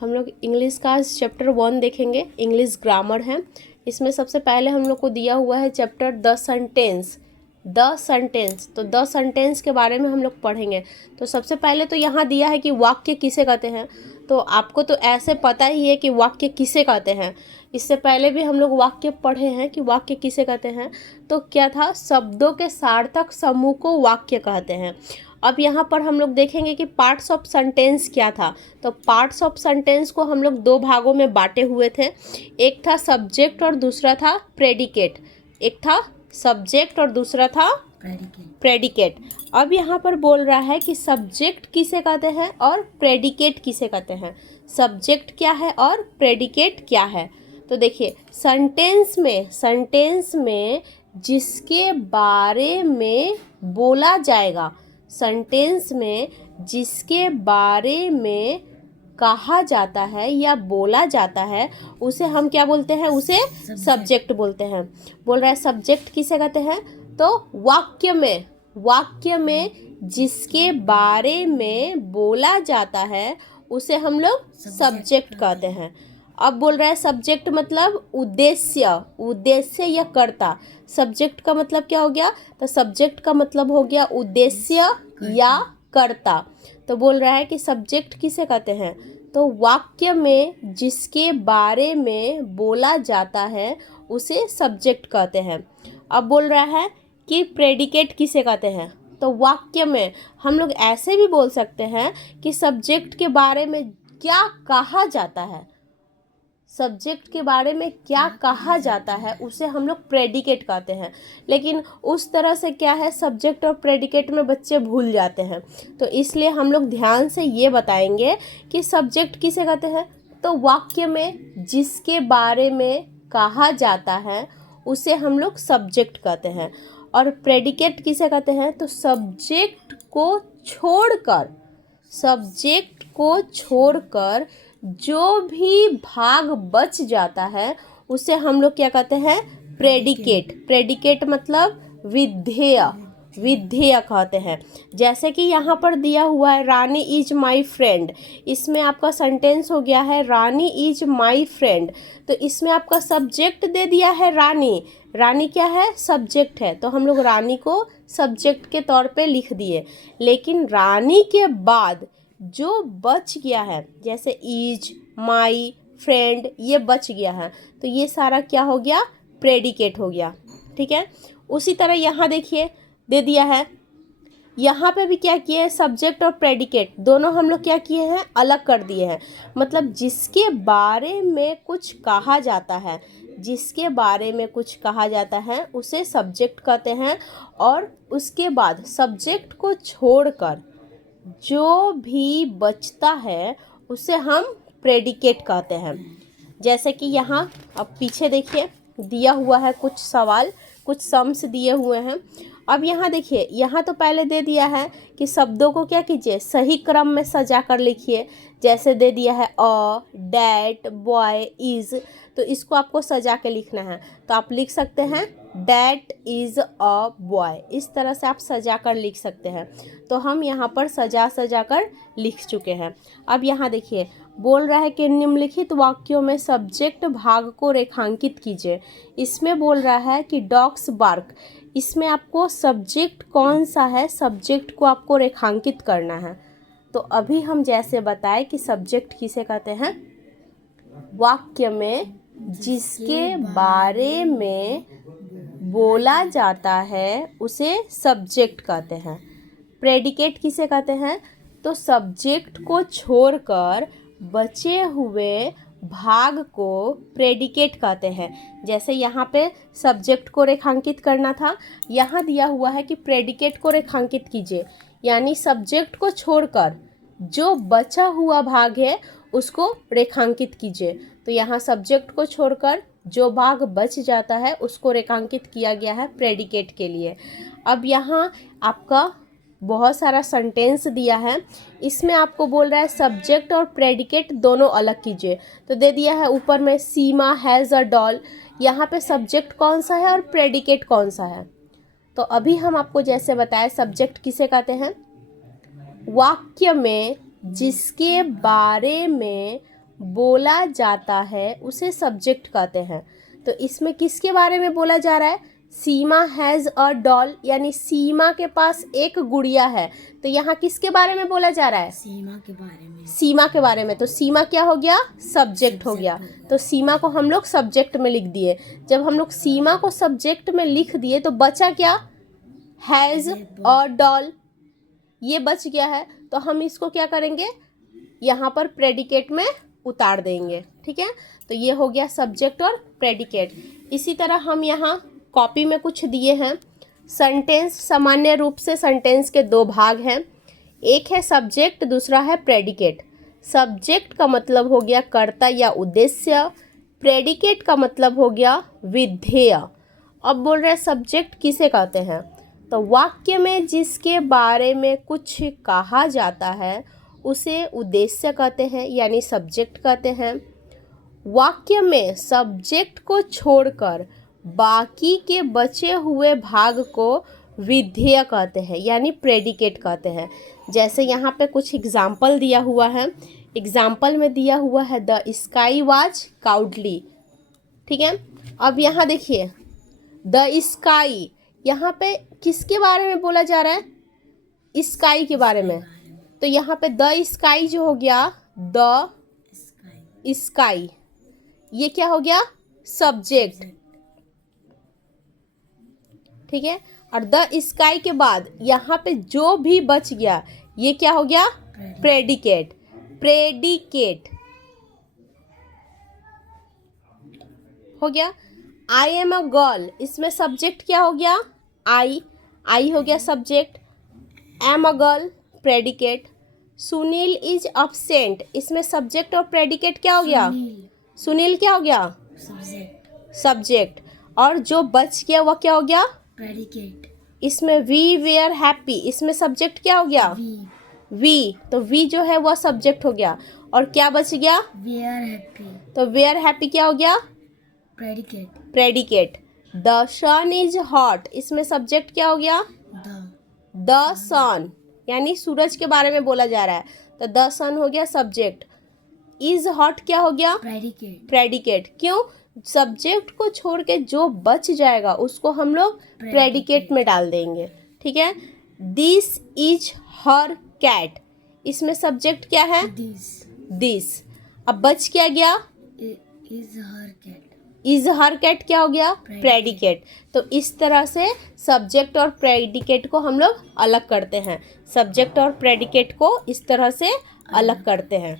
हम लोग इंग्लिश का चैप्टर 1 देखेंगे। इंग्लिश ग्रामर है। इसमें सबसे पहले हम लोग को दिया हुआ है चैप्टर द सेंटेंस। तो द सेंटेंस के बारे में हम लोग पढ़ेंगे। तो सबसे पहले तो यहाँ दिया है कि वाक्य किसे कहते हैं। तो आपको तो ऐसे पता ही है कि वाक्य किसे कहते हैं। इससे पहले भी हम लोग वाक्य पढ़े हैं कि वाक्य किसे कहते हैं। तो क्या था, शब्दों के सार्थक समूह को वाक्य कहते हैं। अब यहाँ पर हम लोग देखेंगे कि पार्ट्स ऑफ सेंटेंस क्या था। तो पार्ट्स ऑफ सेंटेंस को हम लोग 2 भागों में बांटे हुए थे। एक था सब्जेक्ट और दूसरा था प्रेडिकेट। एक था सब्जेक्ट और दूसरा था प्रेडिकेट। अब यहाँ पर बोल रहा है कि सब्जेक्ट किसे कहते हैं और प्रेडिकेट किसे कहते हैं। सब्जेक्ट क्या है और प्रेडिकेट क्या है। तो देखिए, सेंटेंस में जिसके बारे में बोला जाएगा, सेंटेंस में जिसके बारे में कहा जाता है या बोला जाता है, उसे हम क्या बोलते हैं, उसे सब्जेक्ट बोलते हैं। बोल रहा है सब्जेक्ट किसे कहते हैं। तो वाक्य में जिसके बारे में बोला जाता है उसे हम लोग सब्जेक्ट कहते हैं। अब बोल रहा है सब्जेक्ट मतलब उद्देश्य या कर्ता। सब्जेक्ट का मतलब क्या हो गया, तो सब्जेक्ट का मतलब हो गया उद्देश्य या कर्ता। तो बोल रहा है कि सब्जेक्ट किसे कहते हैं, तो वाक्य में जिसके बारे में बोला जाता है उसे सब्जेक्ट कहते हैं। अब बोल रहा है कि प्रेडिकेट किसे कहते हैं। तो वाक्य में हम लोग ऐसे भी बोल सकते हैं कि सब्जेक्ट के बारे में क्या कहा जाता है, सब्जेक्ट के बारे में क्या कहा जाता है उसे हम लोग प्रेडिकेट कहते हैं। लेकिन उस तरह से क्या है, सब्जेक्ट और प्रेडिकेट में बच्चे भूल जाते हैं। तो इसलिए हम लोग ध्यान से ये बताएंगे कि सब्जेक्ट किसे कहते हैं। तो वाक्य में जिसके बारे में कहा जाता है उसे हम लोग सब्जेक्ट कहते हैं। और प्रेडिकेट किसे कहते हैं, तो सब्जेक्ट को छोड़कर जो भी भाग बच जाता है उसे हम लोग क्या कहते हैं, प्रेडिकेट मतलब विधेय कहते हैं। जैसे कि यहाँ पर दिया हुआ है रानी इज माई फ्रेंड। इसमें आपका सेंटेंस हो गया है रानी इज माई फ्रेंड। तो इसमें आपका सब्जेक्ट दे दिया है रानी क्या है, सब्जेक्ट है। तो हम लोग रानी को सब्जेक्ट के तौर पे लिख दिए। लेकिन रानी के बाद जो बच गया है, जैसे इज, माई, फ्रेंड, ये बच गया है, तो ये सारा क्या हो गया, प्रेडिकेट हो गया। ठीक है। उसी तरह यहाँ देखिए दे दिया है, यहाँ पे भी क्या किए हैं, सब्जेक्ट और प्रेडिकेट दोनों हम लोग क्या किए हैं, अलग कर दिए हैं। मतलब जिसके बारे में कुछ कहा जाता है उसे सब्जेक्ट कहते हैं। और उसके बाद सब्जेक्ट को छोड़कर जो भी बचता है उसे हम प्रेडिकेट कहते हैं। जैसे कि यहाँ अब पीछे देखिए दिया हुआ है कुछ सवाल, कुछ सम्स दिए हुए हैं। अब यहाँ देखिए, यहाँ तो पहले दे दिया है कि शब्दों को क्या कीजिए, सही क्रम में सजा कर लिखिए। जैसे दे दिया है अ, डैट, बॉय, इज़, तो इसको आपको सजा के लिखना है। तो आप लिख सकते हैं डैट इज़ अ बॉय। इस तरह से आप सजा कर लिख सकते हैं। तो हम यहाँ पर सजा कर लिख चुके हैं। अब यहाँ देखिए बोल रहा है कि निम्नलिखित वाक्यों में सब्जेक्ट भाग को रेखांकित कीजिए। इसमें बोल रहा है कि डॉग्स बार्क। इसमें आपको सब्जेक्ट कौन सा है, सब्जेक्ट को आपको रेखांकित करना है। तो अभी हम जैसे बताए कि सब्जेक्ट किसे कहते हैं, वाक्य में जिसके बारे में बोला जाता है उसे सब्जेक्ट कहते हैं। प्रेडिकेट किसे कहते हैं, तो सब्जेक्ट को छोड़कर बचे हुए भाग को प्रेडिकेट कहते हैं। जैसे यहाँ पे सब्जेक्ट को रेखांकित करना था, यहाँ दिया हुआ है कि प्रेडिकेट को रेखांकित कीजिए। यानी सब्जेक्ट को छोड़कर जो बचा हुआ भाग है उसको रेखांकित कीजिए। तो यहाँ सब्जेक्ट को छोड़कर जो भाग बच जाता है उसको रेखांकित किया गया है प्रेडिकेट के लिए। अब यहाँ आपका बहुत सारा सेंटेंस दिया है। इसमें आपको बोल रहा है सब्जेक्ट और प्रेडिकेट दोनों अलग कीजिए। तो दे दिया है ऊपर में सीमा हैज़ अ डॉल। यहाँ पे सब्जेक्ट कौन सा है और प्रेडिकेट कौन सा है। तो अभी हम आपको जैसे बताए सब्जेक्ट किसे कहते हैं, वाक्य में जिसके बारे में बोला जाता है उसे सब्जेक्ट कहते हैं। तो इसमें किसके बारे में बोला जा रहा है? सीमा हैज़ अ डॉल, यानी सीमा के पास एक गुड़िया है। तो यहाँ किसके बारे में बोला जा रहा है? सीमा के बारे में। सीमा के बारे में। तो सीमा क्या हो गया? सब्जेक्ट हो गया। तो सीमा को हम लोग सब्जेक्ट में लिख दिए। जब हम लोग सीमा को सब्जेक्ट में लिख दिए तो बचा क्या? हैज़ अ डॉल, ये बच गया है। तो हम इसको क्या करेंगे? यहाँ पर प्रेडिकेट में उतार देंगे। ठीक है, तो ये हो गया सब्जेक्ट और प्रेडिकेट। इसी तरह हम यहाँ कॉपी में कुछ दिए हैं। सेंटेंस, सामान्य रूप से सेंटेंस के दो भाग हैं, एक है सब्जेक्ट, दूसरा है प्रेडिकेट। सब्जेक्ट का मतलब हो गया कर्ता या उद्देश्य, प्रेडिकेट का मतलब हो गया विधेय। अब बोल रहे हैं सब्जेक्ट किसे कहते हैं? तो वाक्य में जिसके बारे में कुछ कहा जाता है उसे उद्देश्य कहते हैं, यानी सब्जेक्ट कहते हैं। वाक्य में सब्जेक्ट को छोड़कर बाकी के बचे हुए भाग को विधेय कहते हैं, यानी प्रेडिकेट कहते हैं। जैसे यहाँ पे कुछ एग्जाम्पल दिया हुआ है। एग्जाम्पल में दिया हुआ है द स्काई वाज क्लाउडली। ठीक है, अब यहाँ देखिए द स्काई, यहाँ पे किसके बारे में बोला जा रहा है? स्काई के बारे में। तो यहाँ पे द स्काई जो हो गया, द स्काई, ये क्या हो गया? सब्जेक्ट। ठीक है, और द स्काई के बाद यहाँ पे जो भी बच गया ये क्या हो गया? प्रेडिकेट। प्रेडिकेट हो गया। आई एम अ गर्ल, इसमें सब्जेक्ट क्या हो गया? आई। आई हो गया subject. Am a girl predicate. Sunil is absent, इसमें सब्जेक्ट और प्रेडिकेट क्या हो गया? सुनील क्या हो गया? सब्जेक्ट। और जो बच गया वह क्या हो गया? प्रेडिकेट। इसमें वी वेयर हैप्पी, इसमें सब्जेक्ट क्या हो गया? वी। तो वी जो है वह सब्जेक्ट हो गया। और क्या बच गया? Where happy. तो वेयर हैप्पी क्या हो गया? Predicate. Predicate. The sun is hot, इसमें सब्जेक्ट क्या हो गया? द सन, यानी सूरज के बारे में बोला जा रहा है। तो द सन हो गया सब्जेक्ट। इज हॉट क्या हो गया? प्रेडिकेट। प्रेडिकेट। क्यों? सब्जेक्ट को छोड़ के जो बच जाएगा उसको हम लोग प्रेडिकेट में डाल देंगे। ठीक है, दिस इज हर कैट, इसमें सब्जेक्ट क्या है? दिस। अब बच क्या गया? Is her cat. Is her cat क्या हो गया? प्रेडिकेट। तो इस तरह से सब्जेक्ट और प्रेडिकेट को हम लोग अलग करते हैं। सब्जेक्ट और प्रेडिकेट को इस तरह से अलग करते हैं।